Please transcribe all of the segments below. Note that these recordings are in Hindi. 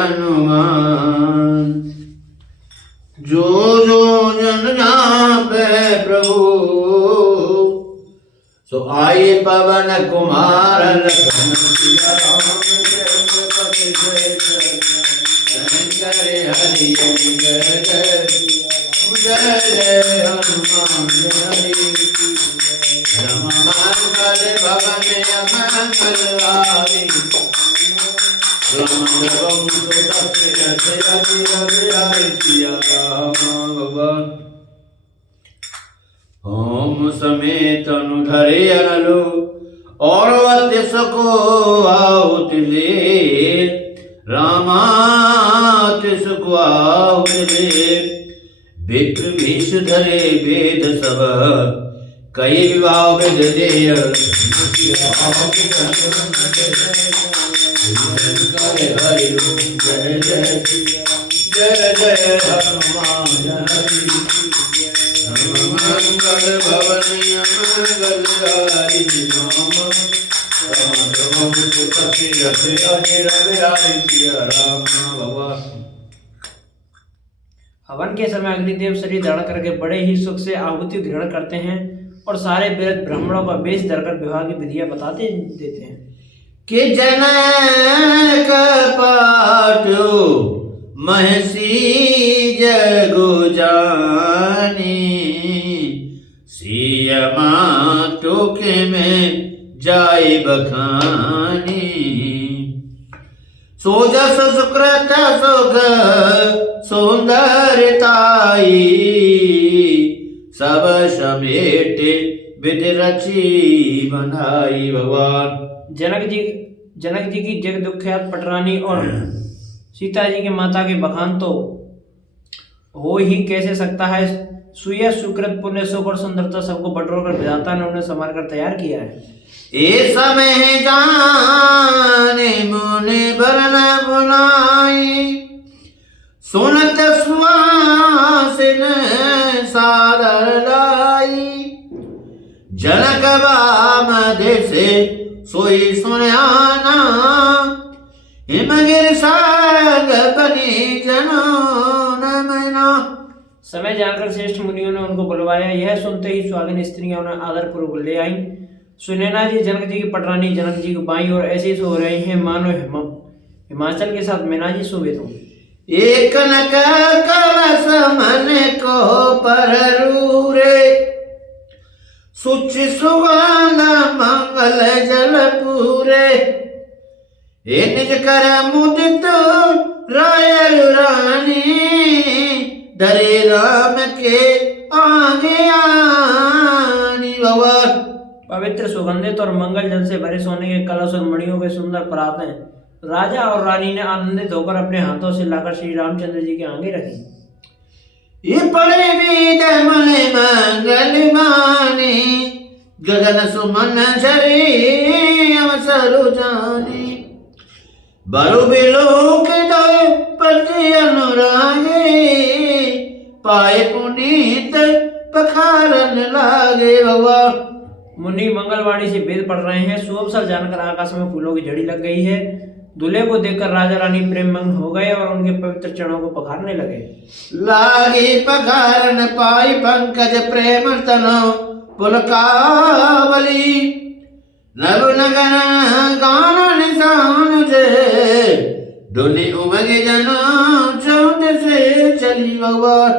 हनुमान। जो जो जन जापे प्रभु सो आए पवन कुमार लखन सिया राम। शंकर हरि जय जय हनुमान हरि। राम मंगल भवन अमंगल हारी। राम सिया राम भगवान। ओम समेत अनुधरे अनलो और वत्य सको आहुति ले। रामात्य सको आहुति ले। विप्र भीष धरे वेद सब कई विवाह वेद देय। हरि जय जय जय जय हनुमान हरि। मंगल भवन मंगल हारी। राम भगवान। हवन के समय अग्निदेव शरीर धारण करके बड़े ही सुख से आहुति ग्रहण करते हैं और सारे वेद ब्राह्मणों का वेश धरकर विवाह की विधियां बताते देते हैं कि जनक पाटो महसी जगु जानी। सिया टोके में जाय बखानी। सोजस सुकृत सुख सुंदरताई। सब समेट विधि रची बनाई। भगवान जनक जी की जग दुख्यात पटरानी और सीता जी की माता के बखान तो हो ही कैसे सकता है। सुय सुकृत पुण्य सुख और सुंदरता सबको बटोर कर विधाता ने उन्हें संवार कर तैयार किया है। ए समय जाने मुनि बरन बुलाई। सुनत सुहासिन सादर लाई। जनक बाम देसे सोई सुनाना। हिमगिर साग बनी जनो नमना। समय जानकर श्रेष्ठ मुनियों ने उनको बुलवाया। यह सुनते ही सुहागिन स्त्रियां उन्हें आदरपूर्वक ले आई। सुनैना जी जनक जी की पटरानी जनक जी की बाई और ऐसे सो रही हैं मानो हिमाचल के साथ मैना जी सोवे तो। एक नक कलश मन को पररूरे। सुच सुगंध मंगल जल पूरे। हे निज कर मुदित राय रानी। डरे राम के आगे आनी। भगवान पवित्र सुगंधित और मंगल जल से भरे सोने के कलश और मणियों के सुंदर परातें राजा और रानी ने आनंदित होकर अपने हाथों से लाकर श्री रामचंद्र जी के आगे रखी। ये पड़े वेद मले मंगल मानी। गगन सुमन झरे अवसर जानी। बरु बिलोक दो पति अनुरागे। पाए पुनीत पखारन लागे। भगवान मुनि मंगलवाणी से वेद पढ़ रहे हैं। सुअवसर जानकर आकाश में फूलों की झड़ी लग गई है। दूल्हे को देखकर राजा रानी प्रेम मग्न हो गए और उनके पवित्र चरणों को पखारने लगे। लागे पखारन पाई पंकज प्रेम तनो पुलकावली। नभ नगन गान निशान जे। डोली उमगे जनो चौद से चली। भगवान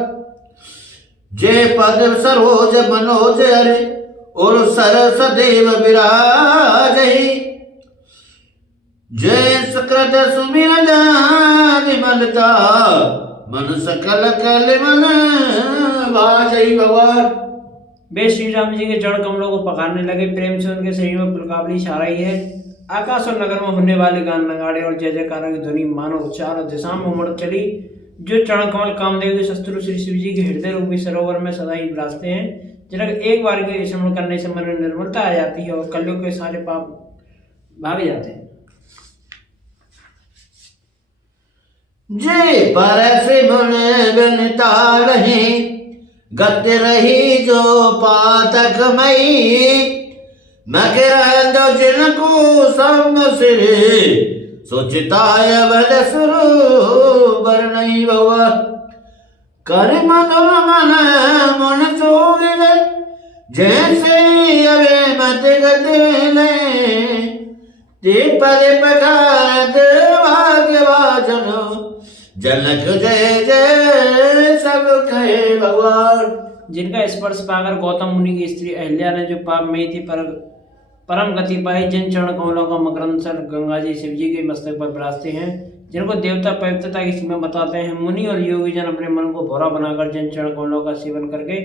जे पद सरोज मनोज हरे और सरस देव विराजहि। जय सुकृत सुमिरन विमलता। मन सकल कलमल वाजहि। भगवान वे श्री राम जी के चरण कमलों को पखारने लगे। प्रेम से उनके शरीर में पुलकावली छा रही है। आकाश और नगर में होने वाले गान नगाड़े और जय जयकारा की ध्वनि मानो चारों दिशाओं में उमड़ चली। जो चरण कमल कामदेव के शत्रु श्री शिव जी के हृदय रूपी सरोवर में सदा ही विराजते हैं। जनक एक बार के स्मरण करने से मन में निर्मलता आ जाती है और कलयुग के सारे पाप भाग जाते हैं। जे परस मन बनता रही। गत रही जो पातक मई। मकर दो जिनको सम सिर सुचिताय बल सुरु बर नहीं बवा कर मधुर मन मन चोगिल जैसे अवे मत गतिले ते पद पकारत भाग्यवाचन जनक जय जय सब कहे भगवान। जिनका स्पर्श पाकर गौतम मुनि की स्त्री अहिल्या ने जो पाप में थी परम गति पाई, जिन चरण कमलों का मकरंद सर गंगा जी शिव जी के मस्तक पर विराजते हैं, जिनको देवता पवित्रता की सीमा बताते हैं, मुनि और योगी जन अपने मन को भौरा बनाकर जिन चरण कमलों का सेवन करके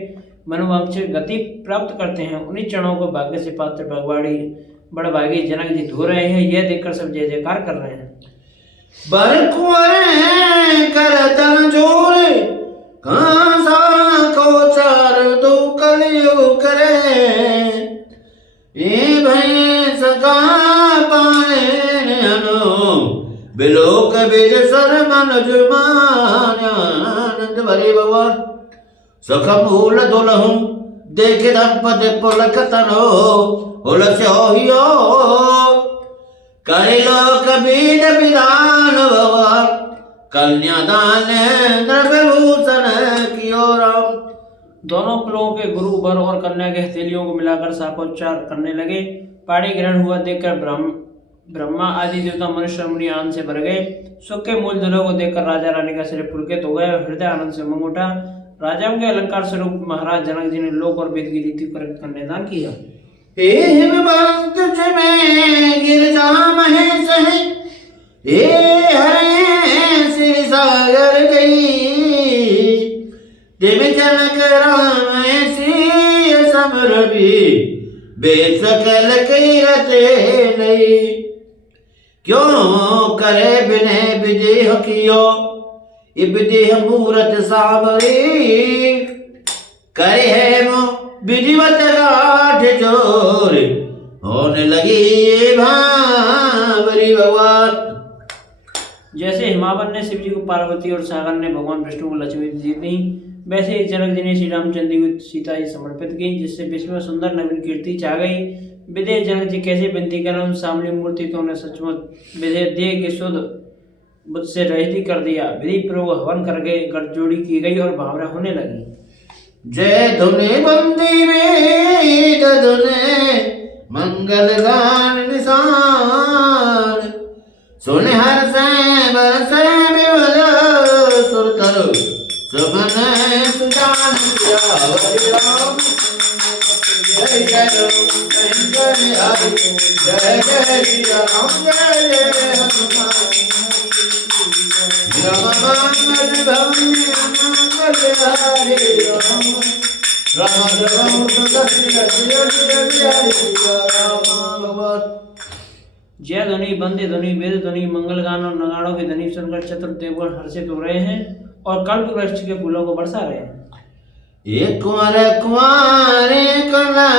मनोवांछित गति प्राप्त करते हैं, उन्हीं चरणों को भाग्य से पात्र भगवाड़ी बड़भागी जनक जी धो रहे हैं। यह देखकर सब जय जयकार कर रहे हैं। बर कुंवरे कर तन जोड़े कांसा को चार दो कलियो करे ए भय सका पाए अनु बिलोक बिज सर मन जुमान आनंद भरे भगवान सख मूल दुलहु देख दंपति पुलक तनो उलस्यो हियो करिलोक बीज विधान भगवान कन्यादान द्रव्यभूषण कियो राम। दोनों कुलों के गुरु वर और कन्या के हथेलियों को मिलाकर शापोच्चार करने लगे। पाणी ग्रहण हुआ देखकर ब्रह्मा आदि देवता मनुष्य मुनि आनंद से भर गए। सुख के मूल दुल्हों को देखकर राजा रानी का सिर पुलकित हो गया, हृदय आनंद से उमंग उठा। राजाओं के अलंकार स्वरूप महाराज जनक जी ने लोक और वेद की रीति पर कन्यादान किया। गिरजा महेश श्री सागर गई देव जनक राम श्री समर भी बेसकल कई रते नहीं क्यों करे बिने विदेह कियो विदेह मूरत सावरी करे है मो विधिवत गाठ जोर होने लगी भावरी भगवान। जैसे हिमावन ने शिव जी को पार्वती और सागर ने भगवान विष्णु को लक्ष्मी जी दी, वैसे ही जनक जी ने श्री रामचंद्र जी को सीता जी समर्पित की, जिससे विश्व में सुंदर नवीन कीर्ति छा गई। विदेह जनक जी कैसे विनती कर सामने मूर्ति तो उन्हें सचमुच विदेह दे के शुद्ध बुद्ध से रहित कर दिया। विधि पूर्वक हवन करके गठजोड़ी की गई और भावना होने लगी। जय धुने बंदी में धुने मंगल गान निशान सुन हर से बरसे विवल सुर करो सुमन सुजान हरि राम जय जय जय हरि जय जय श्री राम जय जय हनुमान राम भवन मंगल हरि राम राम राम जय ध्वनि बंदे ध्वनि वेद ध्वनि मंगल गान और नगाड़ों की ध्वनि सुनकर चतुर देवगण हर्षित हो रहे हैं और कल्प वृक्ष के फूलों को बरसा रहे हैं। एक कुंवारे कला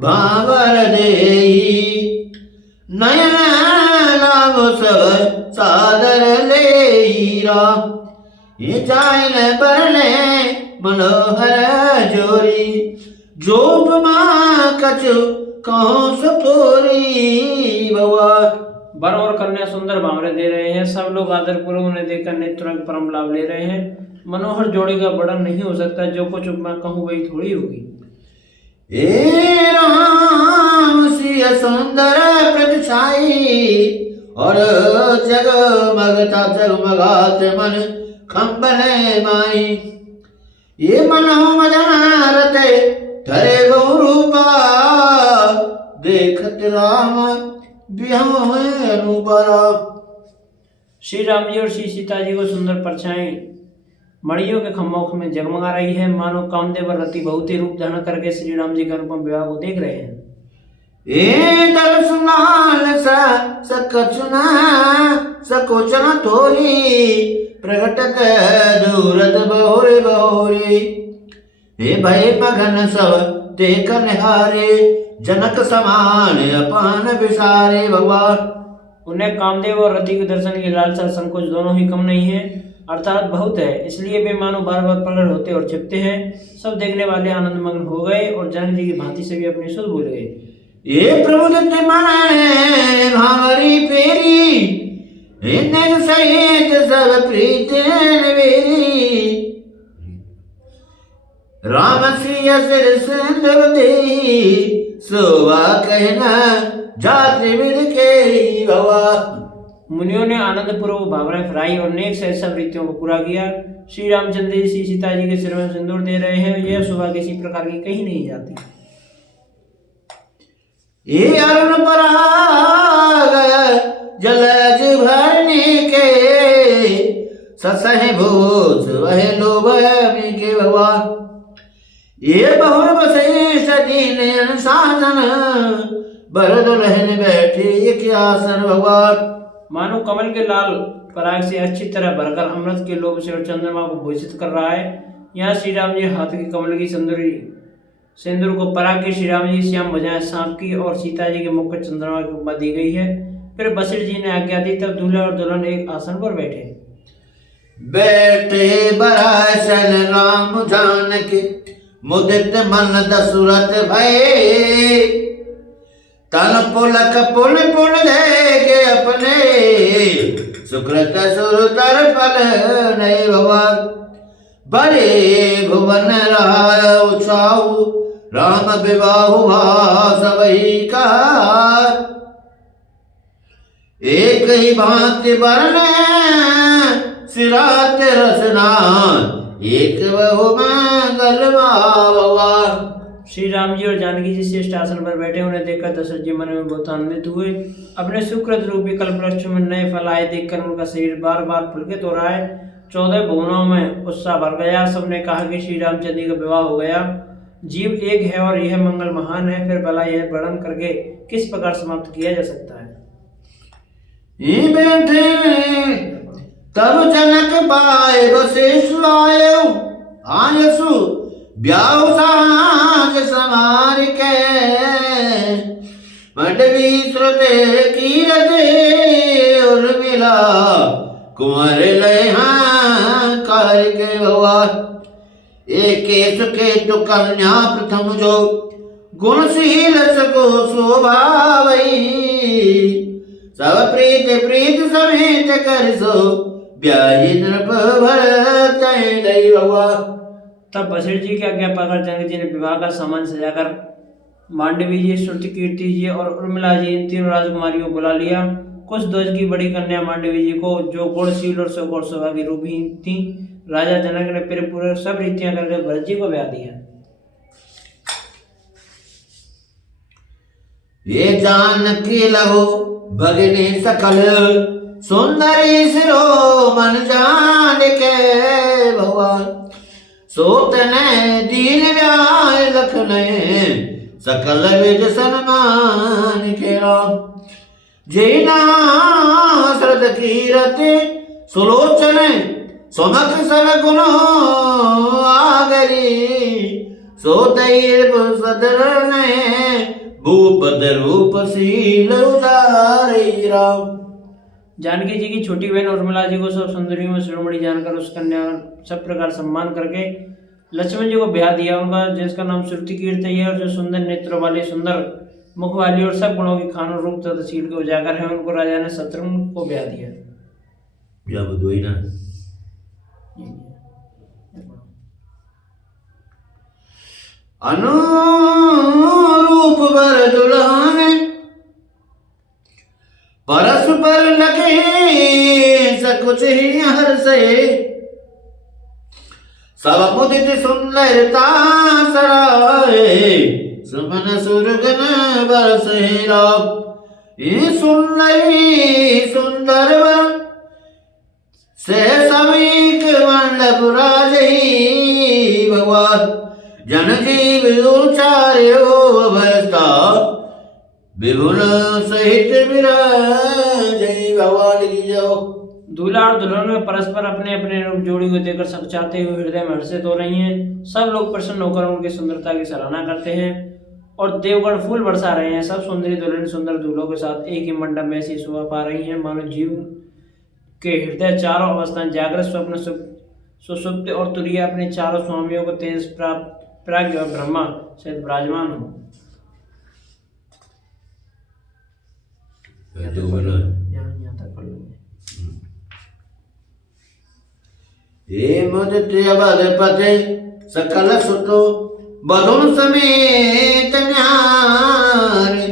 भावर देई नयन लाभ सब सादर लेईरा ये जाइल बरले मनोहर जोरी जोप माँ कछु कहो सपोरी भगवान। वर और कन्या सुंदर भावरे दे रहे हैं। सब लोग आदर पूर्वक उन्हें देखकर नेत्र परम लाभ ले रहे हैं। मनोहर जोड़ी का वर्णन नहीं हो सकता, जो कुछ मैं कहूँ वही थोड़ी होगी। ए राम सिय सुंदर प्रतिछाई और जगमगता जगमगात मन खंबले माई ये मनोमदन रते धरे गौरूपा देखत राम अनुपरा। श्री राम जी और श्री सीता जी को सुंदर परछाई मणियों के खम्भों में जगमगा रही है, मानो कामदेव और रति बहुत ही रूप धारण करके श्री राम जी के अनुपम विवाह को देख रहे हैं। सकोचन थोरी प्रकटक दूरत बहुरे बहुरे हे भय मगन सब देखन हारे जनक समान अपान विसारे भगवान। उन्हें कामदेव और रति के दर्शन की लालसा संकोच दोनों ही कम नहीं है, अर्थात बहुत है, इसलिए वे मानो बार बार प्रकट होते और छिपते हैं। सब देखने वाले आनंदमग्न हो गए और जनक जी की भांति से भी अपनी सुध भूल गए। ये प्रभु दत्त माने भावरी फेरी इन्हें सहित सब प्रीत मेरी राम सिया सिर सिंदूर दे सोवा कहना जाति विद के भवा। मुनियों ने आनंद पूर्वक भावनाएं फराई और नेक से सब रीतियों को पूरा किया। श्री रामचंद्र जी श्री सीता जी के सिर में सिंदूर दे रहे हैं। यह शोभा किसी प्रकार की कहीं नहीं जाती। ये अरुण पराग जलज भरने के ससह भूस वह लोभ के भगवान। ये बहुर बसे सदीन अनुशासन बर दुल्हन बैठे एक आसन भगवान। मानो कमल के लाल पराग से अच्छी तरह भरकर अमृत के लोभ से और चंद्रमा को भूषित कर रहा है। यहाँ श्री राम जी हाथ की कमल की सिंदूर को पराग के श्री राम जी श्याम बजाय सांप की और सीता जी के मुख को चंद्रमा की उपमा दी गई है। फिर वशिष्ठ जी ने आज्ञा दी तब दूल्हा और दुल्हन एक आसन पर बैठे। बैठे बरासन राम जानकी मुदित मन दशरथ भये तन पुलक पुल पुल देखे अपने सुकृत सुरतर फल नहीं भगवान। बड़े भुवन रहा उछाऊ राम विवाह भास वही का एक ही भांति वर्ण सिरात रसनान एक बहु मंगल भगवान। श्री राम जी और जानकी जी श्रेष्ठ आसन पर बैठे उन्हें देखकर दशरथ जी मन में बहुत आनंदित हुए। अपने सुकृत रूपी कल्पवृक्ष में नए फल आए देखकर उनका शरीर बार बार पुलकित हो रहा है। 14 भुवनों में उत्साह भर गया। सबने कहा कि श्री रामचंद्र जी का विवाह हो गया। जीव एक है और यह मंगल महान है। फिर भला यह वर्णन करके किस प्रकार समाप्त किया जा सकता है। बैठे तब जनक पाए वशिष्ठ आयो आयसु ब्याह साज समार के मंडवी श्रुते कीरते उर्मिला कुंवर लयहा कर के भगवान। एक सुकेतु कन्या प्रथम जो गुणशील सको शोभा वही सब प्रीत प्रीत समेत कर सो ब्याही नृप भरत दई भगवान। तब वशिष्ठ जी की आज्ञा पाकर जनक जी ने विवाह का सामान सजाकर मांडवी जी, श्रुति कीर्ति जी और उर्मिला जी इन तीनों राजकुमारियों को बुला लिया। कुछ ध्वज की बड़ी कन्या मांडवी जी को जो गुणशील और सुगौर शोभा की रूपी थी, राजा जनक ने फिर पूरे सब रीतियां करके भरत जी को ब्याह दिया। ये जानकी लहो भगनी सकल सुंदरी सिरो मन जान के भगवान। सोतने दीन व्याय लखने सकल विज सन्मान के राम। जीना श्रद कीरति सुलोचन सुमक सब गुणो आगरी सोतैर सदर ने भूपद रूप शील उदारी राम। जानकी जी की छोटी बहन उर्मिला जी को सब सुंदरियों में शिरोमणि जानकर उस कन्या सब प्रकार सम्मान करके लक्ष्मण जी को ब्याह दिया। उनका जिसका नाम श्रुति कीर्ति है और जो सुंदर नेत्रों वाली सुंदर मुख वाली और सब गुणों की खान रूप तथा शील के उजागर है, उनको राजा ने शत्रुघ्न को ब्याह दिया। अनुरूप वर दुल्हन परस्पर लगे सकुच ही हर्षे सब मुदित सुंदरता सराय सुमन सुरगन बरसे राम। ये सुंदरी सुंदर वर से समीक मंडप राजही भगवान। जन जीव उचार्यो अवस्था विभुन सहित विराजय भगवान की जाओ। दूल्हा और दुल्हन में परस्पर अपने अपने रूप जोड़ी को देखकर सकचाते हुए हृदय में हर्षित हो रही हैं। सब लोग प्रसन्न होकर उनकी सुंदरता की सराहना करते हैं और देवगण फूल बरसा रहे हैं। सब सुंदरी दुल्हन सुंदर दूल्हों के साथ एक ही मंडप में ऐसी शोभा पा रही हैं मानो जीव के हृदय चारों अवस्थाएं जागृत स्वप्न सुषुप्त और तुरीय अपने चारों स्वामियों को तेज प्राज्ञ और ब्रह्मा से विराजमान हो। यहाँ तक पढ़ लेंगे। हे मुदित अवधपते सकल सुतो बधुन समेत न्यारे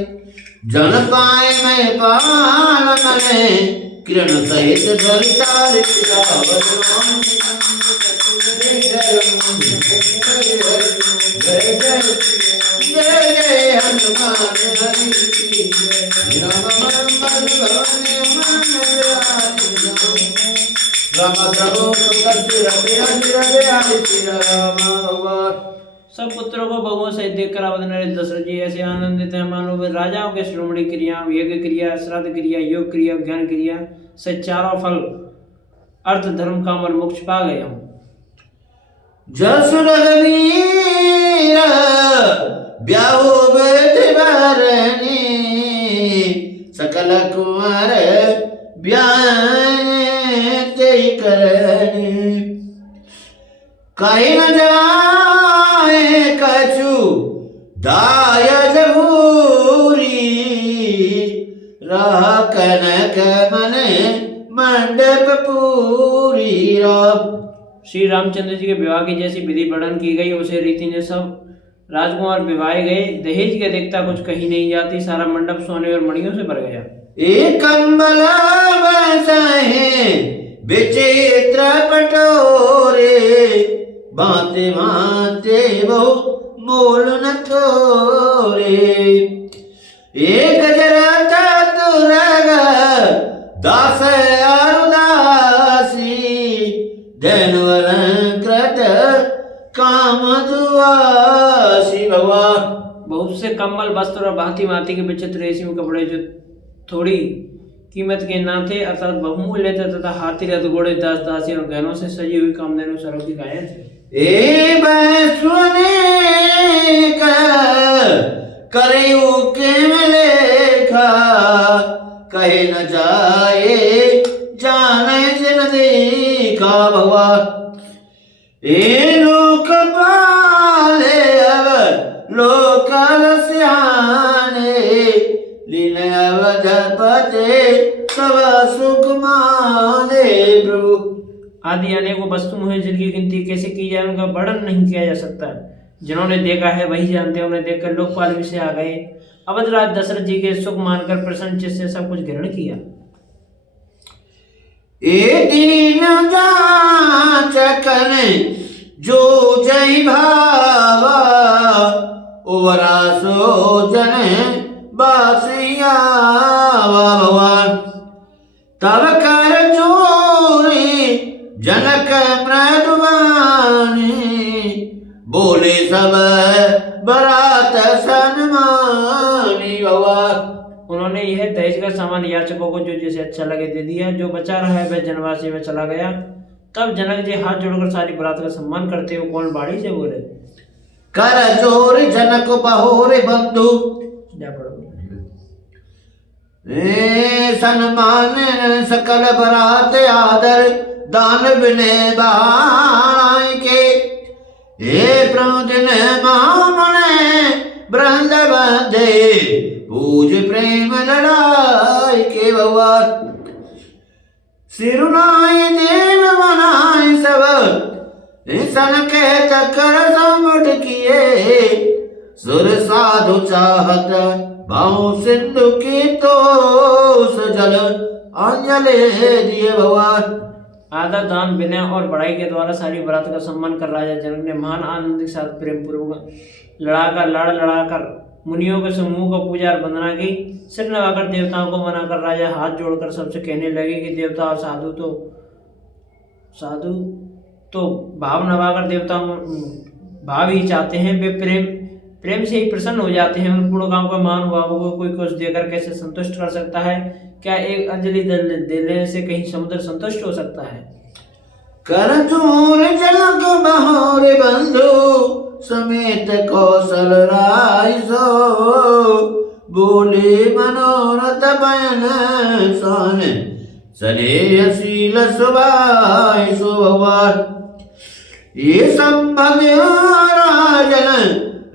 जन पाए मैं पालन में किरण सहित धरितार जय जय हनुमान हरि की राम प्रभु सब पुत्रों को बहुओं सहित देखकर अवध नरेश दशरथ जी ऐसे आनंदित हैं मानो वे राजाओं के श्रोमणी क्रिया, यज्ञ क्रिया, श्राद्ध क्रिया, योग क्रिया, ज्ञान क्रिया से चारों फल अर्थ, धर्म, काम और मोक्ष पा गए हूँ। जस रघुवीर ब्याहु बेट बरनी सकल कुंवर ब्याह ते करनी कहीं न जाए कछु दाय जबूरी रह कनक मन मंडप पूरी राम। श्री रामचंद्र जी के विवाह की जैसी विधि वर्णन की गई उसे रीति ने सब राजकुमार विवाहे गए। दहेज के देखता कुछ कहीं नहीं जाती, सारा मंडप सोने और मणियों से भर गया। एक कंबल बसाए विचित्र पटोरे भांति भांति बहु मोल न थोरे एक जरा चतुरग दास अरुदासी धनवर कृत काम दुआसी भगवान। बहुत से कम्बल, वस्त्र और भांति भांति के विचित्र रेशमी कपड़े जो थोड़ी कीमत के ना थे अर्थात बहुमूल्य थे तथा हाथी, रथ, घोड़े, दास दासी और गहनों से सजी हुई कामधेनु सरों की गायें थे। करेऊ के लेखा कहे न जाए जाने से न देखा भगवान। ए लोक पाले अब लोक रस्याने लीन अवधपते सब सुख माने प्रभु। आदि अनेकों वस्तु हैं जिनकी गिनती कैसे की जाए उनका वर्णन नहीं किया जा सकता। जिन्होंने देखा है वही जानते हैं, उन्हें देखकर लोकपाल भी से आ गए। अवधराज दशरथ जी के सुख मानकर प्रसन्न चित्त से सब कुछ ग्रहण किया। ए दीन जाचकन जो जय भावा उवरा सो जन बासिया भगवान। तब कर चोरी जनक मृदुवानी बोले सब बरात सन्मानी भगवान। उन्होंने यह दहेज का सामान याचकों को जो जैसे अच्छा लगे दे दिया। जो बचा रहा है वह जनवासी में चला गया। तब जनक जी हाथ जोड़कर सारी बरात का सम्मान करते हुए कौन बाड़ी से बोले, कर जोर जनक बहोरे बंधु जा पढ़ो। सन्मान सकल बरात आदर दान विनय बहाई के हे प्रमुदिन मामने बृंद बंधे पूज प्रेम लड़ाई के भगवान। सिरुनाई देव बनाई सब सन के चक्कर समुट किए सुर साधु चाहत भाव सिंधु की तो जल अंजलि दिए भगवान। आदर, दान, विनय और बढ़ाई के द्वारा सारी बरात का सम्मान कर राजा जनक ने महान आनंद के साथ प्रेम पूर्वक लड़ाकर मुनियों के समूह को पूजा और वंदना की। सिर लगाकर देवताओं को मनाकर राजा हाथ जोड़कर सबसे कहने लगे कि देवता और साधु तो भाव नवाकर देवताओं भाव ही चाहते हैं। वे प्रेम से ही प्रसन्न हो जाते हैं। उन पूर्ण काम को मान भावों को कोई कुछ देकर कैसे संतुष्ट कर सकता है? क्या एक अंजलि देने से कहीं समुद्र संतुष्ट हो सकता है? कर जोर जनक बहोरे बंधु समेत कौशल राय सो बोले मनोरथ बयन सन सनेहशील सुभाय सो भगवान। ये संभव राजन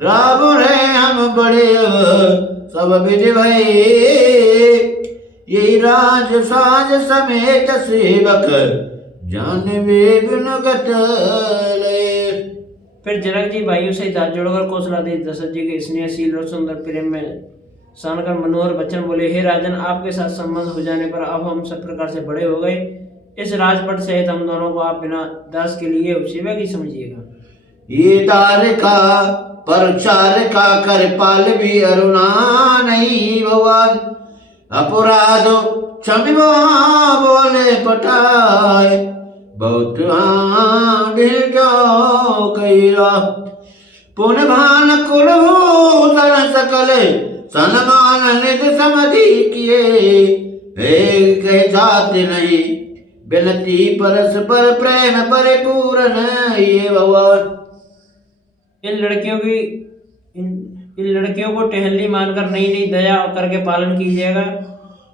राम रे हम बड़े सब विधि भय ये राज साज समेत सेवक जानवे बिन गत लय। फिर जनक जी भाइयों से हाथ जोड़कर कौशलादेश दशरथ जी के स्नेहशील और सुंदर प्रेम में सानकर मनोहर वचन बोले, हे राजन, आपके साथ संबंध हो जाने पर अब हम सब प्रकार से बड़े हो गए। इस राजपट सहित हम दोनों को आप बिना दास के लिए सेवा की समझिएगा। ये तारिका पर चारिका कर पाल भी अरुणा नहीं भगवान। अपराध क्षमिबा बोले पटाए, बहुत जो कैला। पुन भान कुलभूषण सकल सन्मान निज समधि किए। एक जात नहीं बिनती परस्पर प्रेम परिपूर्ण ये भगवान। इन लड़कियों को टहलनी मानकर नई नई दया करके पालन कीजिएगा।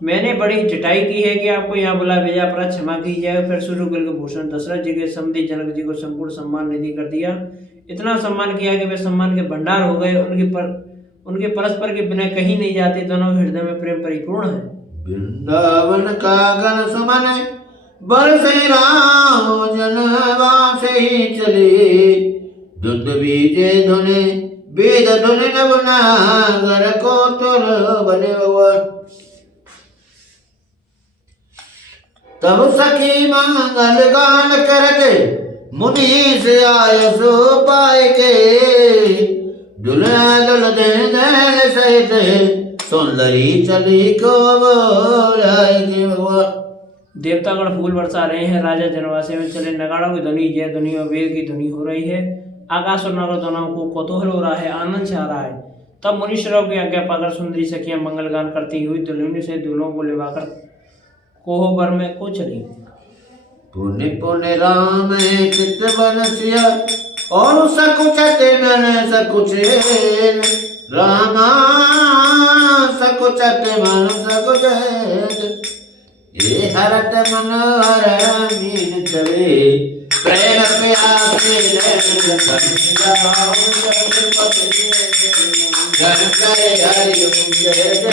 मैंने बड़ी चटाई की है कि आपको यहाँ बुला भेजा, पर क्षमा कीजिएगा। फिर शुरू करके भूषण दशरथ जी के समधि जनक जी को संपूर्ण सम्मान निधि कर दिया। इतना सम्मान किया कि वे सम्मान के भंडार हो गए। उनके परस्पर के बिना कहीं नहीं जाते, दोनों के हृदय में प्रेम परिपूर्ण है। वृंदावन का गण समन बरसे राम जनवा से ही चले। दुध बीजे धुने वेद धुने नवनागर को तुर बने भगवान। तब सखी मंगल गान करते मुनि से आय सो पाए के। दुल्हा दुल दे सहित सुंदरी चली को बोलाए के भगवान। देवतागण फूल बरसा रहे हैं। राजा जनवासे में चले नगाड़ों की ध्वनि, जय ध्वनि और वेद की ध्वनि हो रही है। आकाश और नगर दोनों को कौतूहल हो रहा है, आनंद से आ रहा है। तब मुनीश्वरों की आज्ञा पाकर सुंदरी सखियां मंगल गान करती हुई दुल्हन से दूल्हों को लेवाकर कोहबर में को चली। पुण्य पुण्य राम चित्त बनसिया और सकुचत मन सकुचेन। रामा सकुचत मन सकुचेन। ये हरत मनोहर मीन चवे। प्रेम प्यासे जन करे हरि जय जय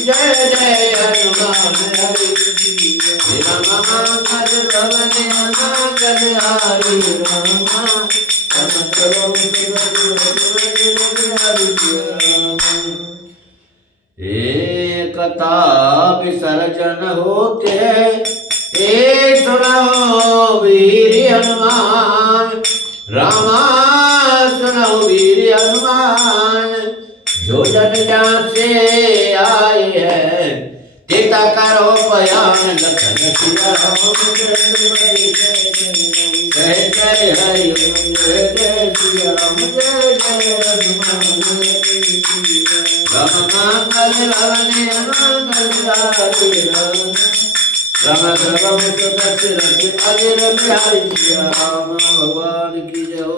जय जय हनुमान हरि। रामा भज भवन अनागल हरि रामा। एकता विसर्जन होते ए सुनो वीर हनुमान। रामा सुनो वीर हनुमान। जो जन जहाँ से आए हैं तेता करो बयान। लखन सिया राम जय जय हरि जय जय सिया राम जय जय हनुमान। राम मंगल भवन मंगल राम। राम सर्वम सुदर्शन अजर बिहारी सिया राम भगवान की जय हो।